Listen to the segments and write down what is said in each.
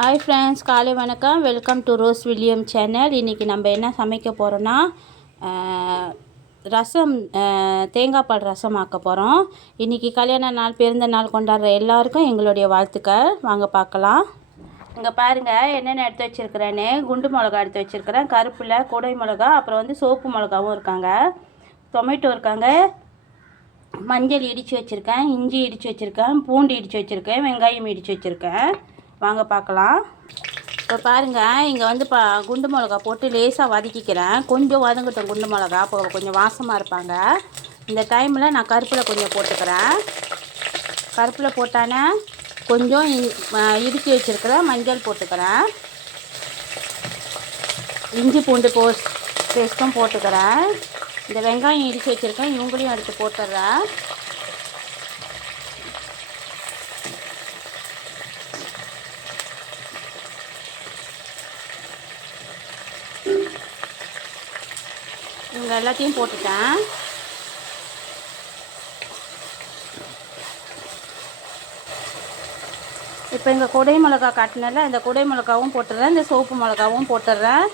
Hi friends, காலை வணக்கம். Welcome to rose William channel. இன்றைக்கி நம்ம என்ன சமைக்க போகிறோன்னா ரசம், தேங்காய் பால் ரசம் ஆக்க போகிறோம். இன்றைக்கி கல்யாண நாள், பிறந்த நாள் கொண்டாடுற எல்லாருக்கும் எங்களுடைய வாழ்த்துக்கள். வாங்க பார்க்கலாம். இங்கே பாருங்கள் என்னென்ன எடுத்து வச்சுருக்கிறேன்னு. குண்டு மிளகா எடுத்து வச்சுருக்கிறேன், கருப்பில் குடை மிளகா, அப்புறம் வந்து சோப்பு மிளகாவும் இருக்காங்க, டொமேட்டோ இருக்காங்க, மஞ்சள் இடித்து வச்சுருக்கேன், இஞ்சி இடித்து வச்சுருக்கேன், பூண்டு இடித்து வச்சுருக்கேன், வெங்காயம் இடித்து வச்சுருக்கேன். வாங்க பார்க்கலாம். இப்போ பாருங்கள், இங்கே வந்து குண்டு மிளகா போட்டு லேசாக வதக்கிக்கிறேன். கொஞ்சம் வதங்கட்டும் குண்டு மிளகா, இப்போ கொஞ்சம் வாசமாக இருப்பாங்க. இந்த டைமில் நான் கருப்பில் கொஞ்சம் போட்டுக்கிறேன். கருப்பில் போட்டானே கொஞ்சம் இடித்து வச்சுருக்கிறேன், மஞ்சள் போட்டுக்கிறேன், இஞ்சி பூண்டு பேஸ்ட்டும் போட்டுக்கிறேன். இந்த வெங்காயம் இடித்து வச்சுருக்கேன், இவங்களையும் எடுத்து போட்டுடுறேன். இவங்க எல்லாத்தையும் போட்டுட்டேன். இப்போ இங்கே குடை மிளகா காட்டினால இந்த குடை மிளகாவும் போட்டுடுறேன், இந்த சோப்பு மிளகாவும் போட்டுடுறேன்,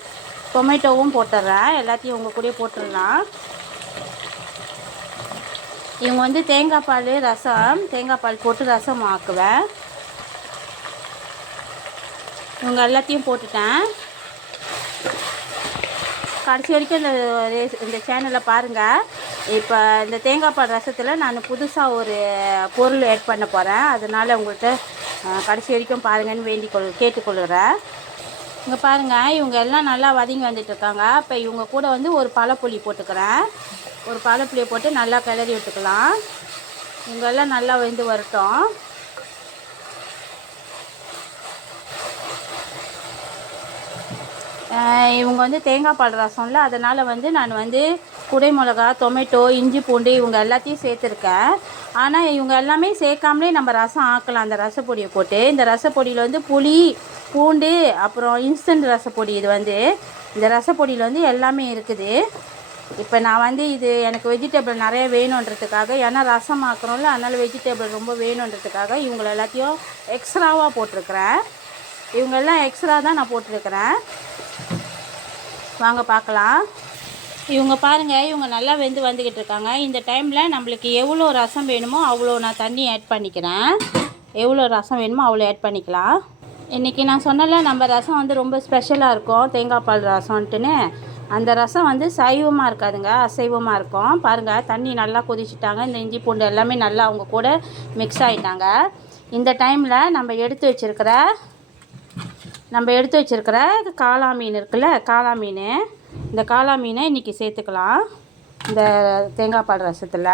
டொமேட்டோவும் போட்டுடுறேன். எல்லாத்தையும் உங்கள் கூடயே போட்டுடலாம். இவங்க வந்து தேங்காய் பால் ரசம், தேங்காய் பால் போட்டு ரசம் ஆக்குவேன். இவங்க எல்லாத்தையும் போட்டுட்டேன். கடைசி வரைக்கும் இந்த சேனலை பாருங்கள். இப்போ இந்த தேங்காய் பால் ரசத்தில் நான் புதுசாக ஒரு பொருள் ஆட் பண்ண போகிறேன். அதனால் உங்கள்கிட்ட கடைசி வரைக்கும் பாருங்கன்னு கேட்டுக்கொள்கிறேன். இங்கே பாருங்கள், இவங்க எல்லாம் நல்லா வதங்கி வந்துட்டுருக்காங்க. இப்போ இவங்க கூட வந்து ஒரு பழப்புளி போட்டுக்கிறேன். ஒரு பழப்புளியை போட்டு நல்லா கிளறி விட்டுக்கலாம். இவங்க எல்லாம் நல்லா வெந்து வரட்டும். இவங்க வந்து தேங்காய் பால் ரசம்ல, அதனால் வந்து நான் வந்து குடை மிளகா, டொமேட்டோ, இஞ்சி பூண்டு இவங்க எல்லாத்தையும் சேர்த்துருக்கேன். ஆனால் இவங்க எல்லாமே சேர்க்காமலே நம்ம ரசம் ஆக்கலாம் அந்த ரசப்பொடியை போட்டு. இந்த ரசப்பொடியில் வந்து புளி, பூண்டு, அப்புறம் இன்ஸ்டன்ட் ரசப்பொடி, இது வந்து இந்த ரசப்பொடியில் வந்து எல்லாமே இருக்குது. இப்போ நான் வந்து இது எனக்கு வெஜிடபிள் நிறைய வேணுன்றதுக்காக, ஏன்னா ரசம் ஆக்குறோம்ல, அதனால் வெஜிடபிள் ரொம்ப வேணுன்றதுக்காக இவங்களை எல்லாத்தையும் எக்ஸ்ட்ராவாக போட்டிருக்கிறேன். இவங்கெல்லாம் எக்ஸ்ட்ரா தான் நான் போட்டிருக்கிறேன். வாங்க பார்க்கலாம். இவங்க பாருங்கள், இவங்க நல்லா வெந்து வந்துக்கிட்டு இருக்காங்க. இந்த டைமில் நம்மளுக்கு எவ்வளோ ரசம் வேணுமோ அவ்வளோ நான் தண்ணி ஆட் பண்ணிக்கிறேன். எவ்வளோ ரசம் வேணுமோ அவ்வளோ ஆட் பண்ணிக்கலாம். இன்றைக்கி நான் சொன்னல, நம்ம ரசம் வந்து ரொம்ப ஸ்பெஷலாக இருக்கும், தேங்காய் பால் ரசம்ன்ட்டுன்னு. அந்த ரசம் வந்து சைவமாக இருக்காதுங்க, அசைவமாக இருக்கும். பாருங்கள், தண்ணி நல்லா கொதிச்சுட்டாங்க. இந்த இஞ்சி பூண்டு எல்லாமே நல்லா அவங்க கூட மிக்ஸ் ஆகிட்டாங்க. இந்த டைமில் நம்ம எடுத்து வச்சுருக்கிற காளா மீன் இருக்குல்ல, காளா மீன், இந்த காளா மீனை இன்றைக்கி சேர்த்துக்கலாம் இந்த தேங்காய் பால் ரசத்தில்.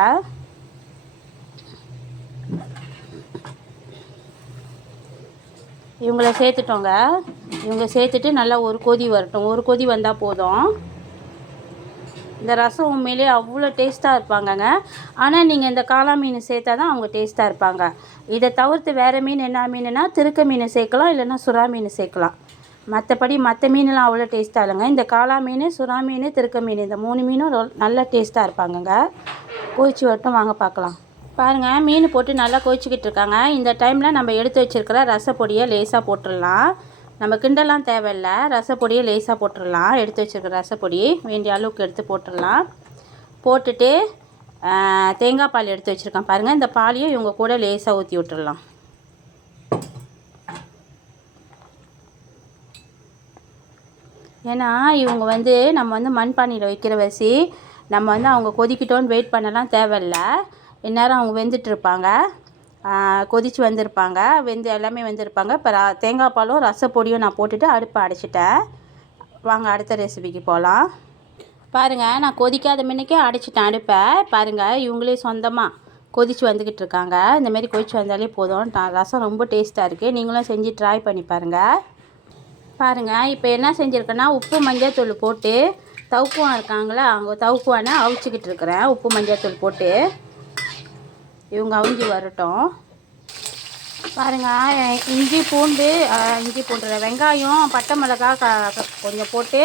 இவங்கள சேர்த்துட்டோங்க. இவங்க சேர்த்துட்டு நல்லா ஒரு கொதி வரட்டும். ஒரு கொதி வந்தால் போதும். இந்த ரசம் உண்மையிலே அவ்வளோ டேஸ்ட்டாக இருப்பாங்கங்க. ஆனால் நீங்கள் இந்த காளா மீன் சேர்த்தா தான் அவங்க டேஸ்ட்டாக இருப்பாங்க. இதை தவிர்த்து வேறு மீன் என்ன மீனுனா, திருக்க மீன் சேர்க்கலாம், இல்லைன்னா சுறா மீன் சேர்க்கலாம். மற்றபடி மற்ற மீனெலாம் அவ்வளோ டேஸ்ட்டாக இல்லைங்க. இந்த காளா மீன், சுறா மீன், திருக்க மீன், இந்த 3 மீனும் நல்ல டேஸ்ட்டாக இருப்பாங்கங்க. கொதிச்சு வரட்டும், வாங்க பார்க்கலாம். பாருங்கள், மீன் போட்டு நல்லா கொதிச்சிக்கிட்டு இருக்காங்க. இந்த டைமில் நம்ம எடுத்து வச்சுருக்கிற ரசப்பொடியை லேசாக போட்டுடலாம். நம்ம கிண்டலாம் தேவையில்லை, ரசப்பொடியை லேசாக போட்டுடலாம். எடுத்து வச்சுருக்கிற ரசப்பொடி வேண்டிய அளவுக்கு எடுத்து போட்டுடலாம். போட்டுட்டு தேங்காய் பால் எடுத்து வச்சுருக்கேன் பாருங்கள், இந்த பாலையும் இவங்க கூட லேசாக ஊற்றி விட்டுடலாம். ஏன்னா இவங்க வந்து நம்ம வந்து மண்பானையில் வைக்கிற வச்சு நம்ம வந்து அவங்க கொதிக்கிட்டோன்னு வெயிட் பண்ணலாம் தேவையில்லை. இந்நேரம் அவங்க வெந்துட்டுருப்பாங்க, கொதித்து வந்திருப்பாங்க, எல்லாமே வெந்திருப்பாங்க. இப்போ தேங்காய் பாலும் ரசப்பொடியும் நான் போட்டுட்டு அடுப்பை அடைச்சிட்டேன். வாங்க அடுத்த ரெசிபிக்கு போகலாம். பாருங்கள், நான் கொதிக்காத முன்னைக்கே அடைச்சிட்டேன் அடுப்பை. பாருங்கள், இவங்களே சொந்தமாக கொதித்து வந்துக்கிட்டு இருக்காங்க. இந்தமாரி கொதித்து வந்தாலே போதும். ரசம் ரொம்ப டேஸ்ட்டாக இருக்குது. நீங்களும் செஞ்சு ட்ரை பண்ணி பாருங்கள். இப்போ என்ன செஞ்சுருக்கேன்னா, உப்பு மஞ்சள் தூள் போட்டு, தவுக்குவான் இருக்காங்களா, அவங்க தவுக்குவானை அவிச்சிக்கிட்டு இருக்கிறேன். உப்பு மஞ்சள் தூள் போட்டு இவங்க அவிஞ்சி வரட்டும். பாருங்கள், இஞ்சி பூண்டு வெங்காயம், பட்டை மிளகா கொஞ்சம் போட்டு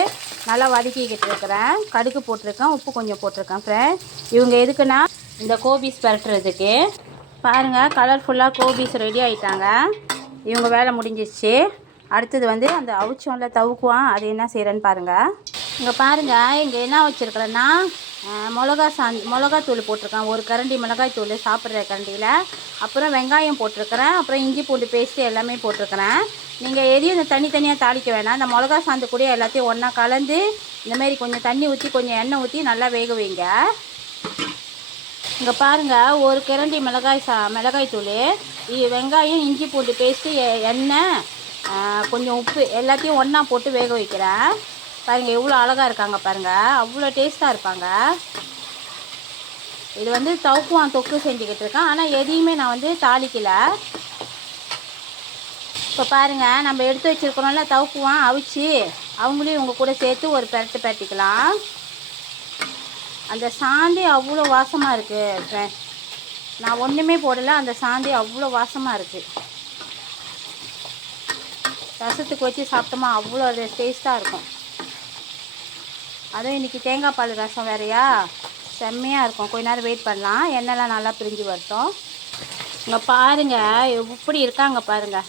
நல்லா வதக்கிக்கிட்டு இருக்கிறேன். கடுகு போட்டிருக்கேன், உப்பு கொஞ்சம் போட்டிருக்கேன் ஃப்ரெண்ட். இவங்க எதுக்குன்னா இந்த கோபிஸ் பரட்டுறதுக்கு. பாருங்கள், கலர்ஃபுல்லாக கோபிஸ் ரெடி ஆகிட்டாங்க. இவங்க வேலை முடிஞ்சிச்சு. அடுத்தது வந்து அந்த அவிச்சோம்ல தவுக்குவான், அது என்ன செய்கிறேன்னு பாருங்கள். இங்கே பாருங்கள், இங்கே என்ன வச்சுருக்குறேன்னா மிளகாத்தூள் போட்டிருக்கேன். ஒரு கரண்டி மிளகாய் தூள் சாப்பிட்ற கரண்டியில். அப்புறம் வெங்காயம் போட்டிருக்கிறேன். அப்புறம் இஞ்சி பூண்டு பேஸ்ட்டு எல்லாமே போட்டிருக்கிறேன். நீங்கள் எதையும் இந்த தனித்தனியாக தாளிக்க வேணாம். இந்த மிளகா சாந்து கூட எல்லாத்தையும் ஒன்றா கலந்து இந்தமாரி கொஞ்சம் தண்ணி ஊற்றி கொஞ்சம் எண்ணெய் ஊற்றி நல்லா வேக வைங்க. இங்கே பாருங்கள், ஒரு கரண்டி மிளகாய் தூள், வெங்காயம், இஞ்சி பூண்டு பேஸ்ட்டு, எண்ணெய், கொஞ்சம் உப்பு எல்லாத்தையும் ஒன்றா போட்டு வேக வைக்கிறேன். பாருங்கள் எவ்வளோ அழகாக இருக்காங்க பாருங்கள், அவ்வளோ டேஸ்ட்டாக இருப்பாங்க. இது வந்து தவுக்குவான் தொக்கு செஞ்சுக்கிட்டு இருக்கேன். ஆனால் எதையுமே நான் வந்து தாளிக்கலை. இப்போ பாருங்கள், நம்ம எடுத்து வச்சுருக்கிறோம்ல தவுக்குவான் அவிச்சு, அவங்களையும் உங்கள் கூட சேர்த்து ஒரு பெரட்டு பெரட்டிக்கலாம். அந்த சாந்தி அவ்வளோ வாசமாக இருக்குது ஃப்ரெண்ட்ஸ். நான் ஒன்றுமே போடலை, அந்த சாந்தி அவ்வளோ வாசமாக இருக்குது. ரசத்துக்கு வச்சு சாப்பிட்டோமா அவ்வளோ டேஸ்ட்டாக இருக்கும். அதுவும் இன்றைக்கி தேங்காய் பால் ரசம் வேறையா, செம்மையாக இருக்கும். கொஞ்ச நேரம் வெயிட் பண்ணலாம், எண்ணெய்லாம் நல்லா பிரிஞ்சு வரட்டும். இங்கே பாருங்கள் எப்படி இருக்காங்க பாருங்கள்,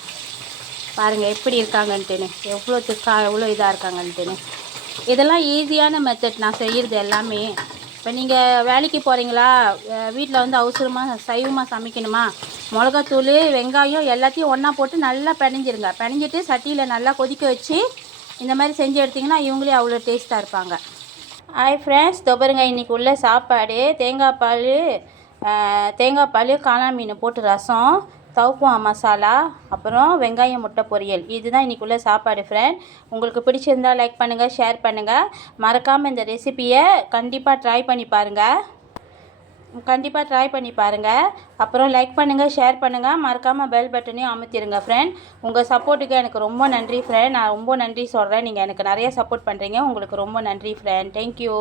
எப்படி இருக்காங்கன்ட்டுன்னு, எவ்வளோ திக்கா எவ்வளோ இதாக இருக்காங்கன்ட்டுன்னு. இதெல்லாம் ஈஸியான மெத்தட் நான் செய்கிறது எல்லாமே. இப்போ நீங்கள் வேலைக்கு போகிறீங்களா, வீட்டில் வந்து அவசரமாக சைவமாக சமைக்கணுமா, மிளகாத்தூள், வெங்காயம் எல்லாத்தையும் ஒன்றா போட்டு நல்லா பிணைஞ்சிருங்க. பிணைஞ்சிட்டு சட்டியில் நல்லா கொதிக்க வச்சு இந்த மாதிரி செஞ்சு எடுத்திங்கன்னா இவங்களே அவ்வளோ டேஸ்ட்டாக இருப்பாங்க. ஹாய் ஃப்ரெண்ட்ஸ், தொபருங்க இன்றைக்கி உள்ள சாப்பாடு தேங்காய் பால் காளான் மீன் போட்டு ரசம், தவுக்குவான் மசாலா, அப்புறம் வெங்காயம் முட்டை பொரியல். இதுதான் இன்றைக்கி உள்ள சாப்பாடு ஃப்ரெண்ட். உங்களுக்கு பிடிச்சிருந்தால் லைக் பண்ணுங்கள், ஷேர் பண்ணுங்கள். மறக்காமல் இந்த ரெசிப்பியை கண்டிப்பாக ட்ரை பண்ணி பாருங்கள். அப்புறம் லைக் பண்ணுங்கள், ஷேர் பண்ணுங்கள். மறக்காமல் பெல் பட்டனையும் அமுத்திடுங்க ஃப்ரெண்ட். உங்கள் சப்போர்ட்டுக்கு எனக்கு ரொம்ப நன்றி ஃப்ரெண்ட். நான் ரொம்ப நன்றி சொல்கிறேன். நீங்கள் எனக்கு நிறைய சப்போர்ட் பண்ணுறீங்க. உங்களுக்கு ரொம்ப நன்றி ஃப்ரெண்ட். தேங்க்யூ.